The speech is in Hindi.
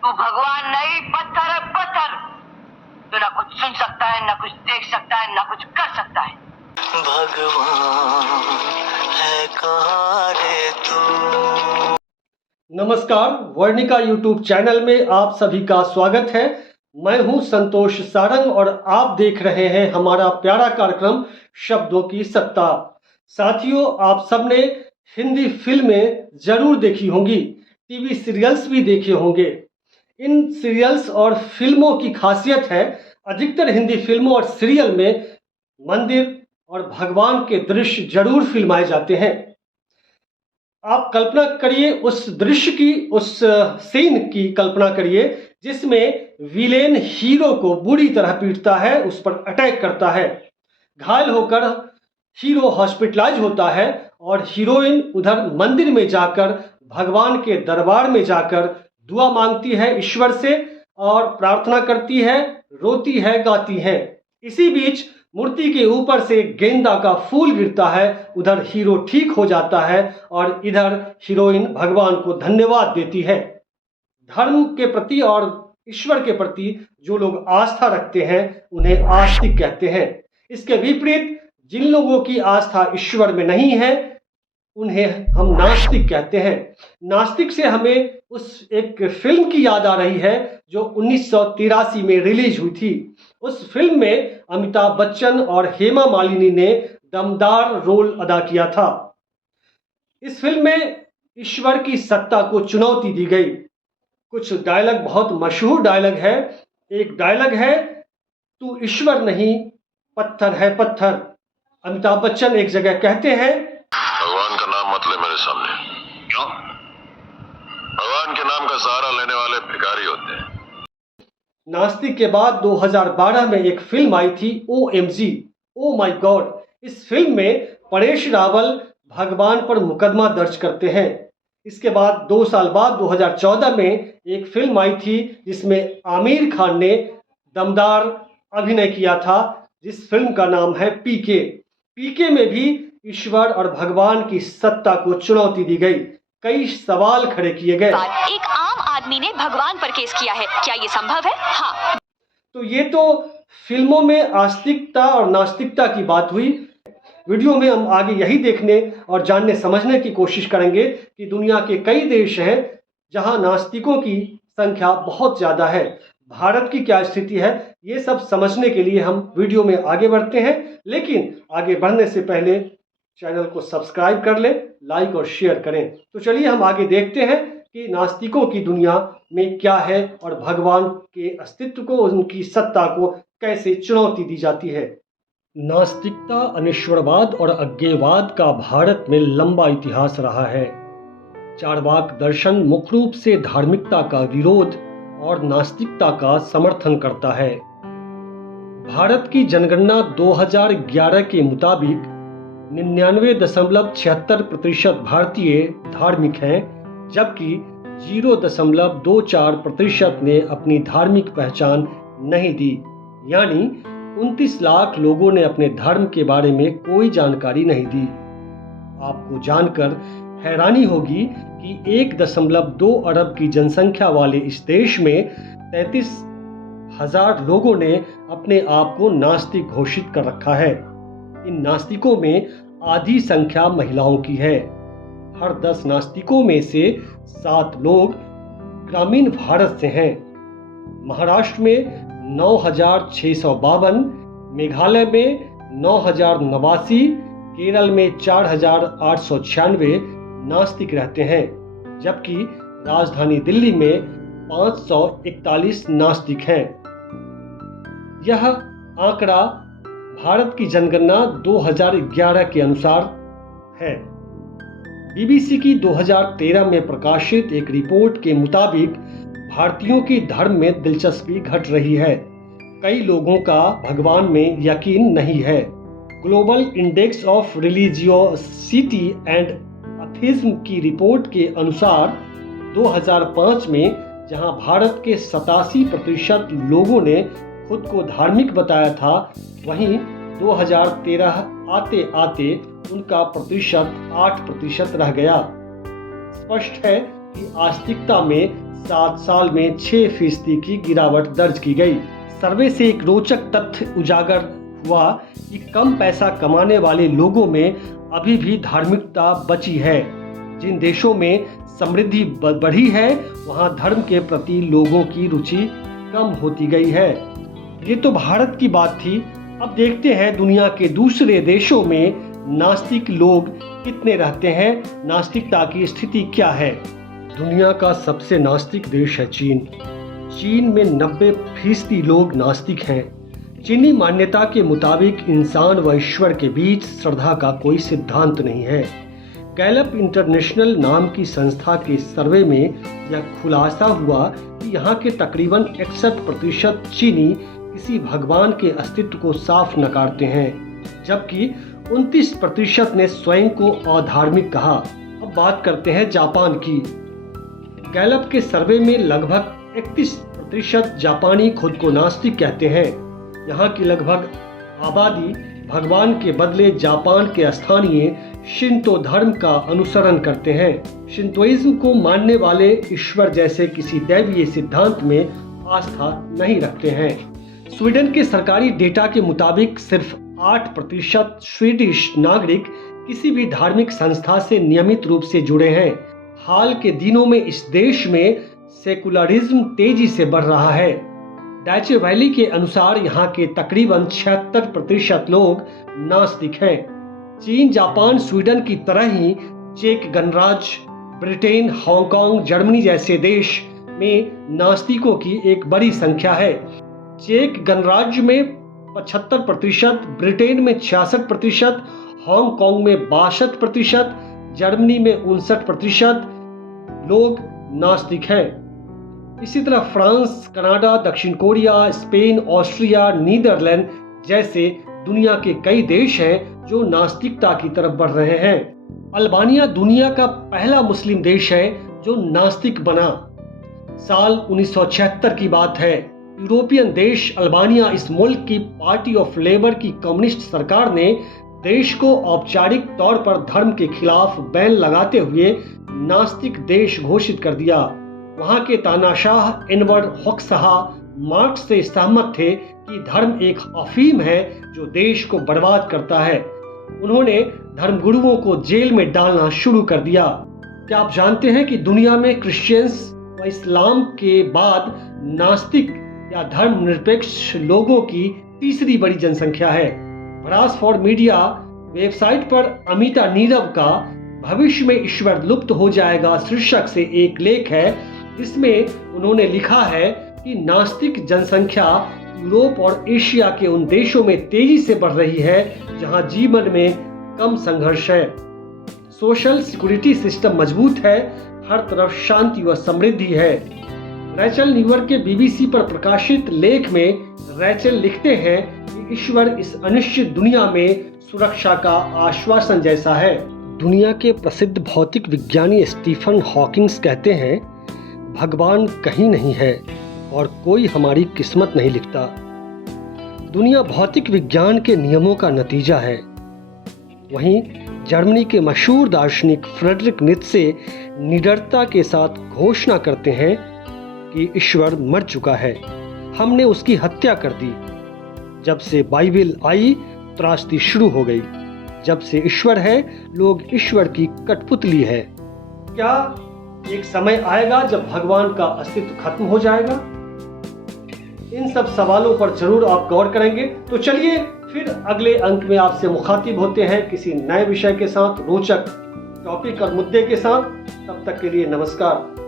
तू भगवान नहीं, पत्थर है पत्थर। तू ना कुछ सुन सकता है, ना कुछ देख सकता है, ना कुछ कर सकता है। भगवान है कहाँ रे तू। नमस्कार, वर्णिका यूट्यूब चैनल में आप सभी का स्वागत है। मैं हूं संतोष सारंग और आप देख रहे हैं हमारा प्यारा कार्यक्रम शब्दों की सत्ता। साथियों, आप सबने हिंदी फिल्में जरूर देखी होंगी, टीवी सीरियल्स भी देखे होंगे। इन सीरियल्स और फिल्मों की खासियत है, अधिकतर हिंदी फिल्मों और सीरियल में मंदिर और भगवान के दृश्य जरूर फिल्माए जाते हैं। आप कल्पना करिए उस दृश्य की, उस सीन की कल्पना करिए जिसमें विलेन हीरो को बुरी तरह पीटता है, उस पर अटैक करता है। घायल होकर हीरो हॉस्पिटलाइज होता है और हीरोइन उधर मंदिर में जाकर, भगवान के दरबार में जाकर दुआ मांगती है ईश्वर से और प्रार्थना करती है, रोती है, गाती है। इसी बीच मूर्ति के ऊपर से गेंदा का फूल गिरता है, उधर हीरो ठीक हो जाता है और इधर हीरोइन भगवान को धन्यवाद देती है। धर्म के प्रति और ईश्वर के प्रति जो लोग आस्था रखते हैं उन्हें आस्तिक कहते हैं। इसके विपरीत जिन लोगों की आस्था ईश्वर में नहीं है उन्हें हम नास्तिक कहते हैं। नास्तिक से हमें उस एक फिल्म की याद आ रही है जो 1983 में रिलीज हुई थी। उस फिल्म में अमिताभ बच्चन और हेमा मालिनी ने दमदार रोल अदा किया था। इस फिल्म में ईश्वर की सत्ता को चुनौती दी गई। कुछ डायलॉग बहुत मशहूर डायलॉग है। एक डायलॉग है, तू ईश्वर नहीं पत्थर है पत्थर। अमिताभ बच्चन एक जगह कहते हैं, भगवान का नाम मत ले मेरे सामने। क्यों? भगवान के नाम का सहारा लेने वाले भिखारी होते हैं। नास्तिक के बाद 2012 में एक फिल्म आई थी OMG, ओ माय गॉड। इस फिल्म में परेश रावल भगवान पर मुकदमा दर्ज करते हैं। इसके बाद 2 साल बाद 2014 में एक फिल्म आई थी जिसमें आमिर खान ने दमदार अभिनय किया था, जिस फिल्म का नाम है PK। PK में भी ईश्वर और भगवान की सत्ता को चुनौती दी गई, कई सवाल खड़े किए गए। एक आम आदमी ने भगवान पर केस किया है, क्या ये संभव है? हाँ। तो ये तो फिल्मों में आस्तिकता और नास्तिकता की बात हुई। वीडियो में हम आगे यही देखने और जानने समझने की कोशिश करेंगे कि दुनिया के कई देश हैं जहां नास्तिकों की संख्या बहुत ज़्यादा है। भारत की क्या स्थिति है, ये सब समझने के लिए हम वीडियो में आगे बढ़ते हैं। लेकिन आगे बढ़ने से पहले चैनल को सब्सक्राइब कर लें, लाइक और शेयर करें। तो चलिए हम आगे देखते हैं कि नास्तिकों की दुनिया में क्या है और भगवान के अस्तित्व को, उनकी सत्ता को कैसे चुनौती दी जाती है। नास्तिकता, अनिश्वरवाद और अज्ञेयवाद का भारत में लंबा इतिहास रहा है। चार्वाक दर्शन मुख्य रूप से धार्मिकता का विरोध और नास्तिकता का समर्थन करता है। भारत की जनगणना 2011 के मुताबिक 99.76% भारतीय धार्मिक हैं, जबकि 0.24% ने अपनी धार्मिक पहचान नहीं दी। यानी 29 लाख लोगों ने अपने धर्म के बारे में कोई जानकारी नहीं दी। आपको जानकर हैरानी होगी कि 1.2 अरब की जनसंख्या वाले इस देश में 33,000 लोगों ने अपने आप को नास्तिक घोषित कर रखा है। इन नास्तिकों में आधी संख्या महिलाओं की है। हर 10 नास्तिकों में से 7 लोग ग्रामीण भारत से हैं। महाराष्ट्र में 9,652, मेघालय में 9,089, केरल में 4,896 नास्तिक रहते हैं, जबकि राजधानी दिल्ली में 541 नास्तिक हैं। यह आंकड़ा भारत की जनगणना 2011 के अनुसार है। BBC की 2013 में प्रकाशित एक रिपोर्ट के मुताबिक भारतीयों की धर्म में दिलचस्पी घट रही है। कई लोगों का भगवान में यकीन नहीं है। Global index of religiosity and atheism की रिपोर्ट के अनुसार 2005 में जहां भारत के 87% लोगों ने खुद को धार्मिक बताया था, वहीं 2013 आते आते उनका प्रतिशत 8% रह गया। स्पष्ट है कि आस्तिकता में 7 साल में 6% की गिरावट दर्ज की गई। सर्वे से एक रोचक तथ्य उजागर हुआ कि कम पैसा कमाने वाले लोगों में अभी भी धार्मिकता बची है। जिन देशों में समृद्धि बढ़ी है वहां धर्म के प्रति लोगों की रुचि कम होती गई है। ये तो भारत की बात थी। अब देखते हैं दुनिया के दूसरे देशों में नास्तिक लोग कितने रहते हैं, नास्तिकता की स्थिति क्या है। दुनिया का सबसे नास्तिक देश है चीन। चीन में 90% लोग नास्तिक हैं। चीनी मान्यता के मुताबिक इंसान व ईश्वर के बीच श्रद्धा का कोई सिद्धांत नहीं है। गैलप इंटरनेशनल नाम की संस्था के सर्वे में यह खुलासा हुआ कि यहाँ के तकरीबन 61% चीनी किसी भगवान के अस्तित्व को साफ नकारते हैं, जबकि 29% ने स्वयं को अधार्मिक कहा। अब बात करते हैं जापान की। गैलप के सर्वे में लगभग 31% जापानी खुद को नास्तिक कहते हैं। यहाँ की लगभग आबादी भगवान के बदले जापान के स्थानीय शिंतो धर्म का अनुसरण करते हैं। शिंतोइज्म को मानने वाले ईश्वर जैसे किसी दैवीय सिद्धांत में आस्था नहीं रखते हैं। स्वीडन के सरकारी डेटा के मुताबिक सिर्फ 8% स्वीडिश नागरिक किसी भी धार्मिक संस्था से नियमित रूप से जुड़े हैं। हाल के दिनों में इस देश में सेकुलरिज्म तेजी से बढ़ रहा है। डैचे वैली के अनुसार यहाँ के तकरीबन 76% लोग नास्तिक हैं। चीन, जापान, स्वीडन की तरह ही चेक गणराज्य, ब्रिटेन, हांगकांग, जर्मनी जैसे देश में नास्तिकों की एक बड़ी संख्या है। चेक गणराज्य में 75%, ब्रिटेन में 66%, हांगकांग में 62%, जर्मनी में 59% लोग नास्तिक हैं। इसी तरह फ्रांस, कनाडा, दक्षिण कोरिया, स्पेन, ऑस्ट्रिया, नीदरलैंड जैसे दुनिया के कई देश हैं जो नास्तिकता की तरफ बढ़ रहे हैं। अल्बानिया दुनिया का पहला मुस्लिम देश है जो नास्तिक बना। साल 1976 की बात है। यूरोपियन देश अल्बानिया, इस मुल्क की पार्टी ऑफ लेबर की कम्युनिस्ट सरकार ने देश को औपचारिक तौर पर धर्म के खिलाफ बैन लगाते हुए नास्तिक देश घोषित कर दिया। वहां के तानाशाह एनवर होक्सहा मार्क्स से सहमत थे कि धर्म एक अफीम है जो देश को बर्बाद करता है। उन्होंने धर्मगुरुओं को जेल में डालना शुरू कर दिया। क्या आप जानते हैं कि दुनिया में क्रिश्चियंस व इस्लाम के बाद नास्तिक या धर्मनिरपेक्ष लोगों की तीसरी बड़ी जनसंख्या है। ब्रास फॉर मीडिया वेबसाइट पर अमिता नीरव का भविष्य में ईश्वर लुप्त हो जाएगा शीर्षक से एक लेख है। इसमें उन्होंने लिखा है कि नास्तिक जनसंख्या यूरोप और एशिया के उन देशों में तेजी से बढ़ रही है जहां जीवन में कम संघर्ष है, सोशल सिक्योरिटी सिस्टम मजबूत है, हर तरफ शांति व समृद्धि है। रैचल न्यूयॉर्क के बीबीसी पर प्रकाशित लेख में रैचल लिखते हैं कि ईश्वर इस अनिश्चित दुनिया में सुरक्षा का आश्वासन जैसा है। दुनिया के प्रसिद्ध भौतिक विज्ञानी स्टीफन हॉकिंग्स कहते हैं, भगवान कहीं नहीं है और कोई हमारी किस्मत नहीं लिखता। दुनिया भौतिक विज्ञान के नियमों का नतीजा है। वहीं जर्मनी के मशहूर दार्शनिक फ्रेडरिक नीत्शे निडरता के साथ घोषणा करते हैं कि ईश्वर मर चुका है, हमने उसकी हत्या कर दी। जब से बाइबल आई त्रासदी शुरू हो गई। जब से ईश्वर है लोग ईश्वर की कठपुतली है। क्या एक समय आएगा जब भगवान का अस्तित्व खत्म हो जाएगा? इन सब सवालों पर जरूर आप गौर करेंगे। तो चलिए फिर अगले अंक में आपसे मुखातिब होते हैं किसी नए विषय के साथ, रोचक टॉपिक और मुद्दे के साथ। तब तक के लिए नमस्कार।